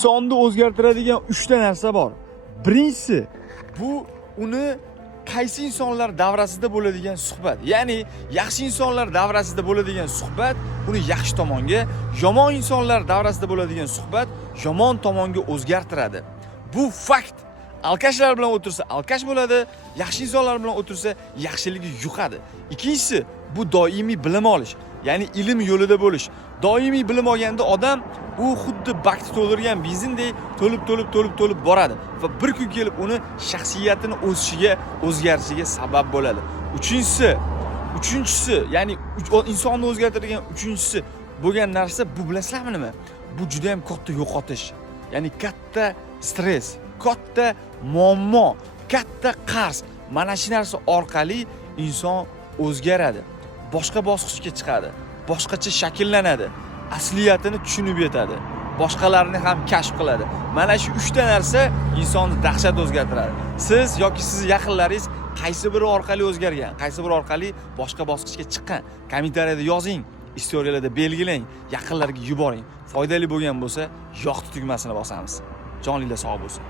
Insonni o'zgartiradigan 3 ta narsa bor. Birinchisi, bu uni qaysi insonlar davrasida bo'ladigan suhbat. Ya'ni yaxshi insonlar davrasida bo'ladigan suhbat uni yaxshi tomonga, yomon insonlar davrasida bo'ladigan suhbat yomon tomonga o'zgartiradi. Bu fakt. Alkashlar bilan o'tirsa alkash bo'ladi, yaxshi insonlar bilan o'tirsa yaxshiligi yuqadi. Ikkinchisi, bu doimiy bilim olish, ya'ni ilm yo'lida bo'lish. Doimiy bilim olganda odam u xuddi bakni to'ldirgan benzindek to'lib boradi va bir kun kelib uni shaxsiyatini o'sishiga, o'zgarishiga sabab bo'ladi. Uchinchisi, ya'ni insonni o'zgartiradigan uchinchisi bo'lgan narsa bu bilasizlarmi nima? Bu juda ham katta yo'qotish. Ya'ni katta stress, katta muammo, katta qarz. Mana shu narsa orqali inson o'zgaradi. Boshqa bosqichga chiqadi, boshqacha shakllanadi, asliyatini tushunib yetadi, boshqalarni ham kashf qiladi. Mana shu 3 ta narsa insonni dahshat o'zgartiradi. Siz yoki siz yaqinlaringiz qaysi biri orqali o'zgargan, qaysi biri orqali boshqa bosqichga chiqqan? Kommentariyada yozing, istoriyalarda belgilang, yaqinlarga yuboring. Foydali bo'lgan bo'lsa, yoqti tugmasini bosamiz. Joninglar sog' bo'lsin.